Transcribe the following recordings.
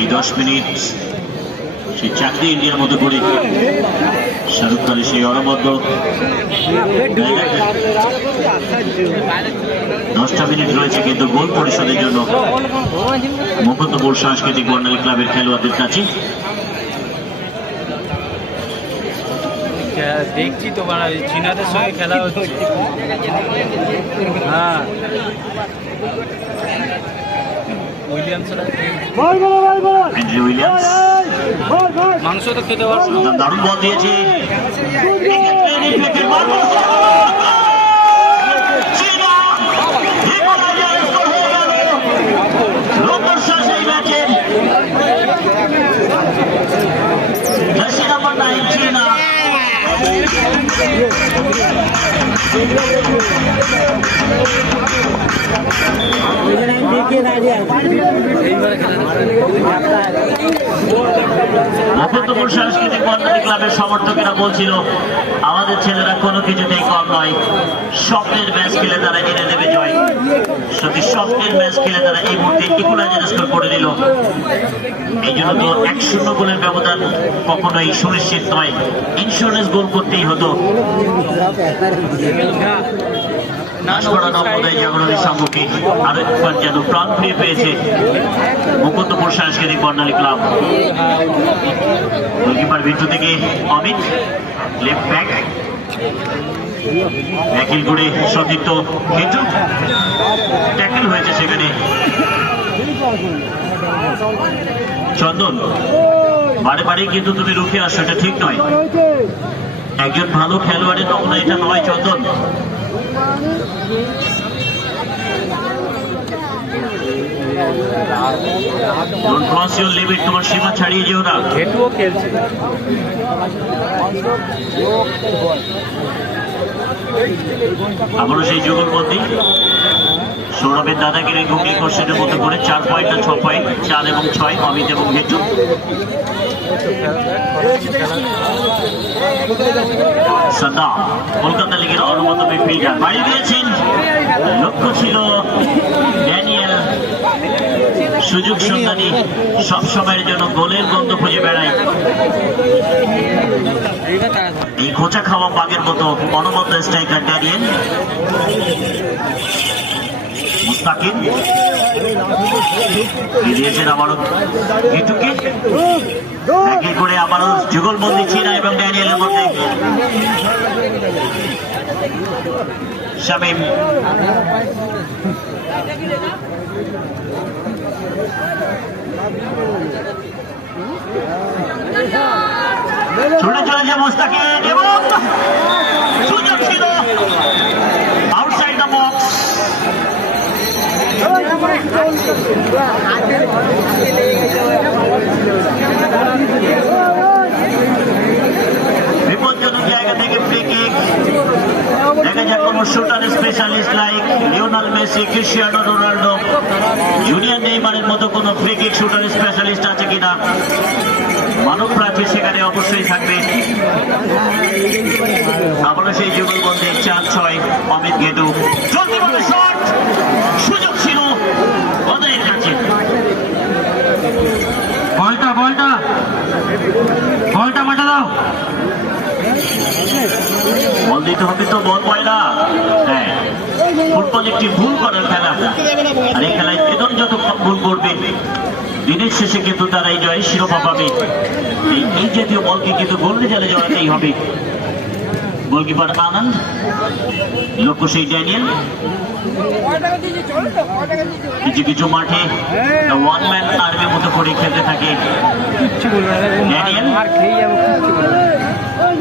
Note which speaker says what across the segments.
Speaker 1: এই দশ মিনিট সেই চাকরি ইন্ডিয়ার মতো করে শাহরুখ খানের সেই অনবদ্য দশটা মিনিট রয়েছে কিন্তু গোল পরিশোধের জন্য মুকুন্দপুর সাংস্কৃতিক বর্ণালী ক্লাবের খেলোয়াড়দের কাছে।
Speaker 2: দেখছি তো মানে চীনাদের সঙ্গে খেলা হচ্ছে হ্যাঁ মাংস তো খেতে পারব না
Speaker 1: দারুণ বল দিয়েছে এক্ষেত্রে নির্বিঘ্নে বল। চীনা equalizer score হয়ে গেল। রূপসা সেই ম্যাচের জার্সি নাম্বার নাইন চীনা সাংস্কৃতিক বর্ণালী ক্লাবের সমর্থকেরা বলছিল, আমাদের ছেলেরা কোনো কিছুতেই কম নয়। স্বপ্নের ম্যাচ খেলে তারা এনে নেবে জয়। স্বপ্নের ম্যাচ খেলে তারা এই মুহূর্তে ইকুলাইজার স্কোর করে দিল। এই জন্য তো এক শূন্য গোলের ব্যবধান কখনোই সুনিশ্চিত নয়। ইন্স্যুরেন্স গোল করতেই হতো। আরও একবার যেন প্রাণ ফিরে পেয়েছে মুকুন্দপুর সাংস্কৃতিক বর্ণালী ক্লাব। গোলকিপার ভিত্তু থেকে অমিত লেফট করে সতীর্থ হেটু। ট্যাকেল হয়েছে সেখানে। চন্দন। বারে বারে কিন্তু তুমি রুখে আসো এটা ঠিক নয়। একজন ভালো খেলোয়াড়ের নমুনা, এটা নয় চন্দন। লিমিট তোমার সীমা ছাড়িয়ে যেও না।
Speaker 2: খেলছে।
Speaker 1: আবারও সেই যুগলবন্দি সৌরভের দাদাগিরি গুগলি কোশ্চেনের মতো করে চার পয়েন্ট না ছ পয়েন্ট চার এবং ছয়, অমিত এবং হেটু সাদ্দাম কলকাতা লিগের অন্যতম ফিল্ডার বাড়ি দিয়েছেন। লক্ষ্য ছিল ড্যানিয়েল। সুযোগ সন্ধানী সব সময়ের জন্য গোলের গন্ধ খুঁজে বেড়ায়। এই খোঁচা খাওয়া বাঘের মতো অনবদ্য স্ট্রাইকার ড্যানিয়েল মুস্তাকিম। দিয়েছেন আবারও গেটুকে একে করে আবারও যুগলবন্দি চীনা এবং ড্যানিয়েলের মধ্যে। শামিম। ছুটে চলেছে মোস্তাকিম এবং সুযোগ ছিল আউটসাইড দ্য বক্স জায়গা থেকে free kick shooter specialist like Lionel Messi Cristiano Ronaldo junior নেইমারের মতো কোন ফ্রি কিক শুটার স্পেশালিস্ট আছে কিনা? মানব প্রাচীর সেখানে অবশ্যই থাকবে। আবারও সেই যুগলবন্দি চার ছয়, অমিত গেদু। সুযোগ ছিল ওদের কাছে। বলটা বলটা। বলটা মাঠে দাও। বল দিতে হবে তো বল পয়লা হ্যাঁ। ফুটবল একটি ভুল করার খেলা আর এই খেলায় বেদন যত ভুল করবে, দিনের শেষে কিন্তু তারা এই জয়, শিরোপা পাবে। এই জাতীয় বলকে কিন্তু গোল্ডে জালে জড়াতেই হবে। গোলকিপার আনন্দ লক্ষ্য সেই ড্যানিয়েল। কিছু কিছু মাঠে ওয়ান ম্যান আর্মির মতো করে খেলতে থাকে। ড্যানিয়েল?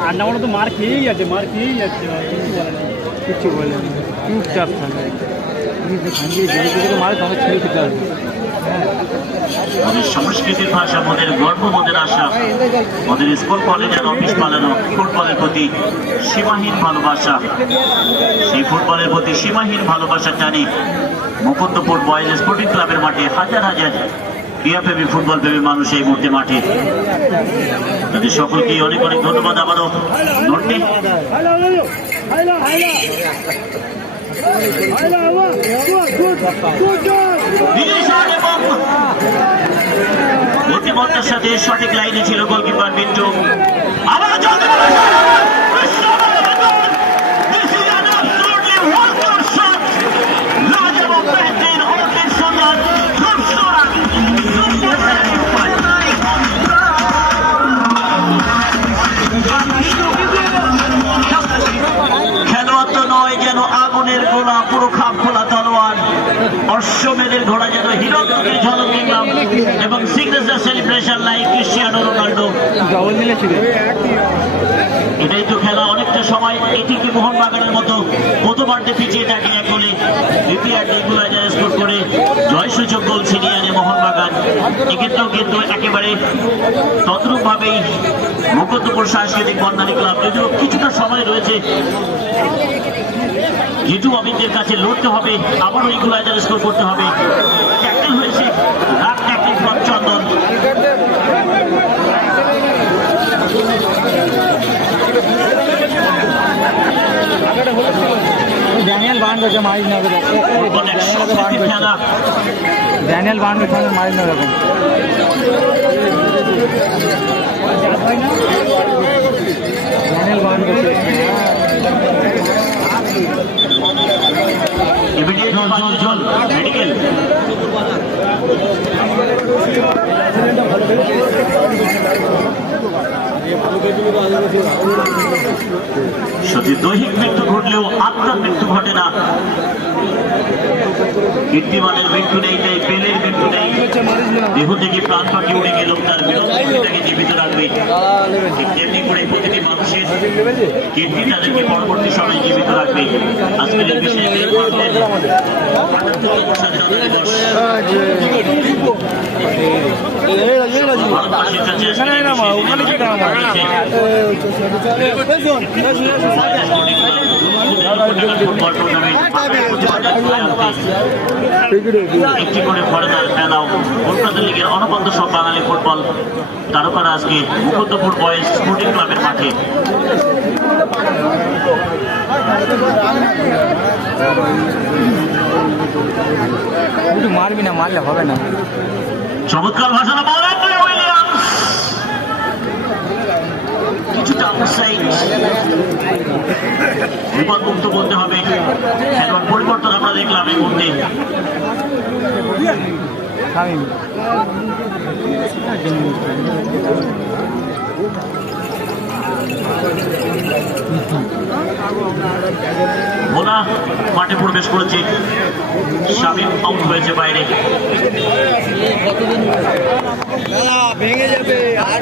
Speaker 1: উইলিয়ামস
Speaker 3: আন্না তো মার খেয়েই যাচ্ছে মার খেয়েই যাচ্ছে কিছু বলে
Speaker 2: কিচ্ছু বলে না চুপচাপ থাকে। মারে ছেড়ে খেতে
Speaker 1: ওদের সংস্কৃতির ভাষা ওদের গর্ব ওদের আশা ওদের স্কুল কলেজ আর অফিস পালানো ফুটবলের প্রতি সীমাহীন ভালোবাসা। সেই ফুটবলের প্রতি সীমাহীন ভালোবাসা টানি মুকুন্দপুর বয়েজ স্পোর্টিং ক্লাবের মাঠে হাজার হাজার ক্রীড়াপ্রেমী ফুটবল প্রেমী মানুষ এই মুহূর্তে মাঠে। তাদের সকলকে অনেক অনেক ধন্যবাদ। আবারও বুদ্ধিমত্তার সাথে সঠিক লাইনে ছিল গোলকিপার মিন্টু আবার এটাই তো খেলা অনেকটা সময় এটিকে মোহনবাগানের মতো প্রথমার্ধে পিছিয়ে থাকে এক গোলে দ্বিতীয়ার্ধে স্কোর করে জয়সূচক গোল ছিনিয়ে আনে মোহনবাগান। এক্ষেত্রেও কিন্তু একেবারে তদ্রুপ ভাবেই মুকুন্দপুর সাংস্কৃতিক বন্ধনী ক্লাব। যদিও কিছুটা সময় রয়েছে জিটু অমিতদের কাছে লড়তে হবে, আবারও ইকুয়ালাইজার স্কোর করতে হবে ট্যাকল হয়েছে রাগ ট্যাকলিং ফ্রম চন্দন
Speaker 2: বান্ডকে মারিস না ড্যানিয়েল সঙ্গে মারিস না ওরকম ড্যানিয়েল
Speaker 1: ইমিডিয়েট ঝোল মেডিকেল সত্যি দৈহিক মৃত্যু ঘটলেও আত্মার মৃত্যু ঘটে না, কীর্তিমানের মৃত্যু নেই, তাই পেলের মৃত্যু নেই। দেহ থেকে প্রাণ পাখি উড়ে গেলেও তার বিরোধীটাকে জীবিত রাখবে। তেমনি করে প্রতিটি মানুষের কীর্তি তাদেরকে পরবর্তী সময়ে জীবিত রাখবে। আজকের বিষয়ে বের করবেন আটাত্তরতম স্বাধীনতা দিবস ভারতবাসীর কাছে আজকের এই বিষয়ে একটি করে ফরেনার অনবদ্য সব বাঙালি ফুটবল আজকে
Speaker 2: মারবি না, মারলে হবে না।
Speaker 1: চমৎকার ভাষণা বল অ্যান্ড্রে উইলিয়ামস কিছুটা আউটসাইড বিপদ হবে খেলোয়াড় পরিবর্তন আমরা দেখলাম এই মুহূর্তে। মোনা মাঠে প্রবেশ করেছে। শামীম আউট হয়েছে বাইরে।
Speaker 3: ভেঙে যাবে। আর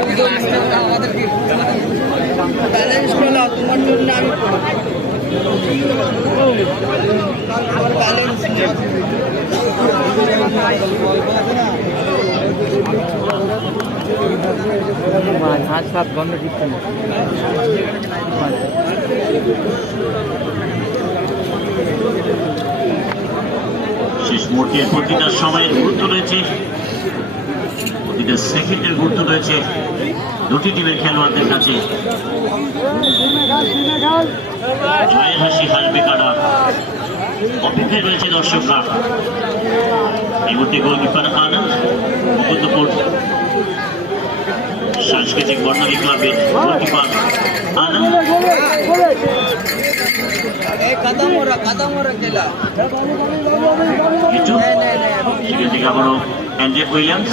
Speaker 3: ব্যালেন্স মেলা তোমার জন্য আমি ব্যালেন্স
Speaker 2: হাত সাত গন্ধ টিকছে না
Speaker 1: শেষ মুহূর্তের প্রতিটা সময়ের গুরুত্ব রয়েছে। এটা সেকেন্ডের গুরুত্ব রয়েছে দুটি টিমের খেলোয়াড়দের কাছে। জয়ের অপেক্ষায় রয়েছে দর্শকরা। এই মুহূর্তে গোলকিপার আনন্দ মুকুন্দপুর সাংস্কৃতিক বর্ণালী ক্লাবের গোলকিপার আনন্দ আবারও অ্যান্ড্রে উইলিয়ামস।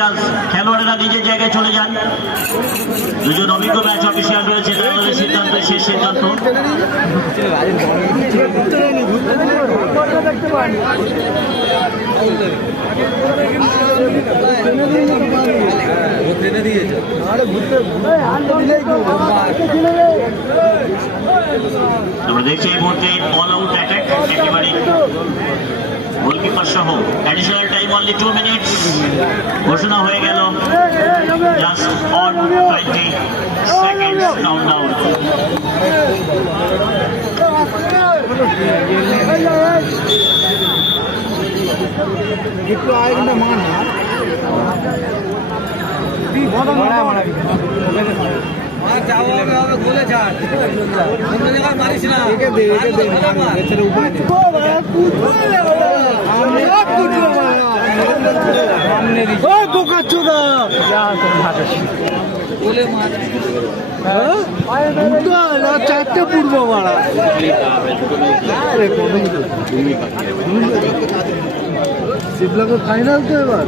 Speaker 1: অফিসিয়াল খেলোয়াড়েরা নিজের জায়গায় চলে যান। দুজন অভিজ্ঞ ম্যাচ অফিসিয়াল রয়েছে তাদের সিদ্ধান্ত শেষ সিদ্ধান্ত। তোমরা দেখছি এই মুহূর্তে অল আউট অ্যাটাক একেবারে গোলকিপার সহ। Additional time only two minutes ঘোষণা হয়ে গেল। Just on twenty seconds count down
Speaker 3: একটু মান না। চারটে পূর্ব মারা। শিবলাকে ফাইনাল তো এবার?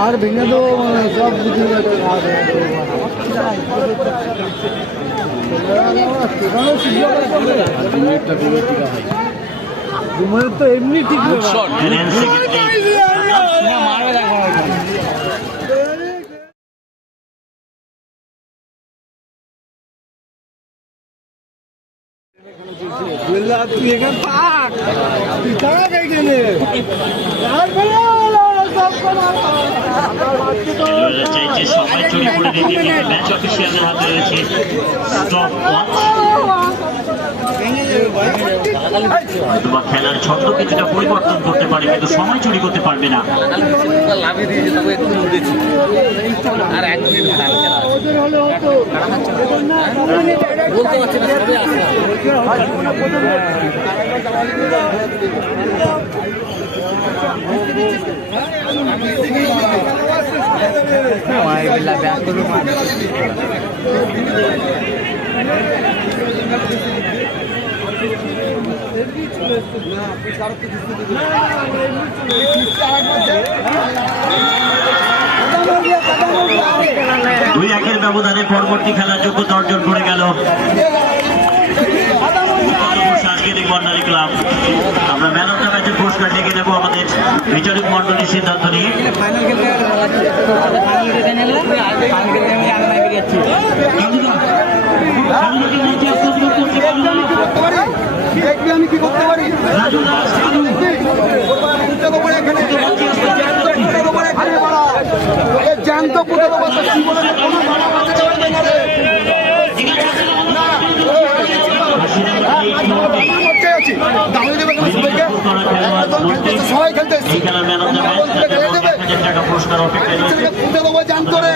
Speaker 3: আর ভেঙে দেবো মানে সব কিছু ঘুমের তো এমনি ঠিক
Speaker 1: আছে
Speaker 2: মারবে দেখো
Speaker 1: চাইছে সবাই চুরি করে দিতে ম্যাচ অফিসিয়ালদের হাতে রয়েছে স্টপ অথবা খেলার ছন্দ কিছুটা পরিবর্তন করতে পারে, কিন্তু সময় চুরি করতে পারবে না।
Speaker 2: লাভে দিয়েছে
Speaker 1: দুই একের ব্যবধানে পরবর্তী খেলার যোগ্যতা অর্জন করে গেল। সাংস্কৃতিক বন্ডারি ক্লাব। আমরা ম্যান অফ দ্য ম্যাচের পুরস্কার ডেকে নেব আমাদের বিচারিক মন্ডলীর সিদ্ধান্ত নিয়ে
Speaker 2: খেলতে ফাইনাল খেলতে নিলে ফাইনাল খেলতে আমি আগে নাই বেরিয়েছি
Speaker 3: দেখবি আমি কি করতে পারি জ্যান্ত পুঁতে দেবো তো জীবনে কোনো মানা পারবে না সবাই খেলতে জানতো রে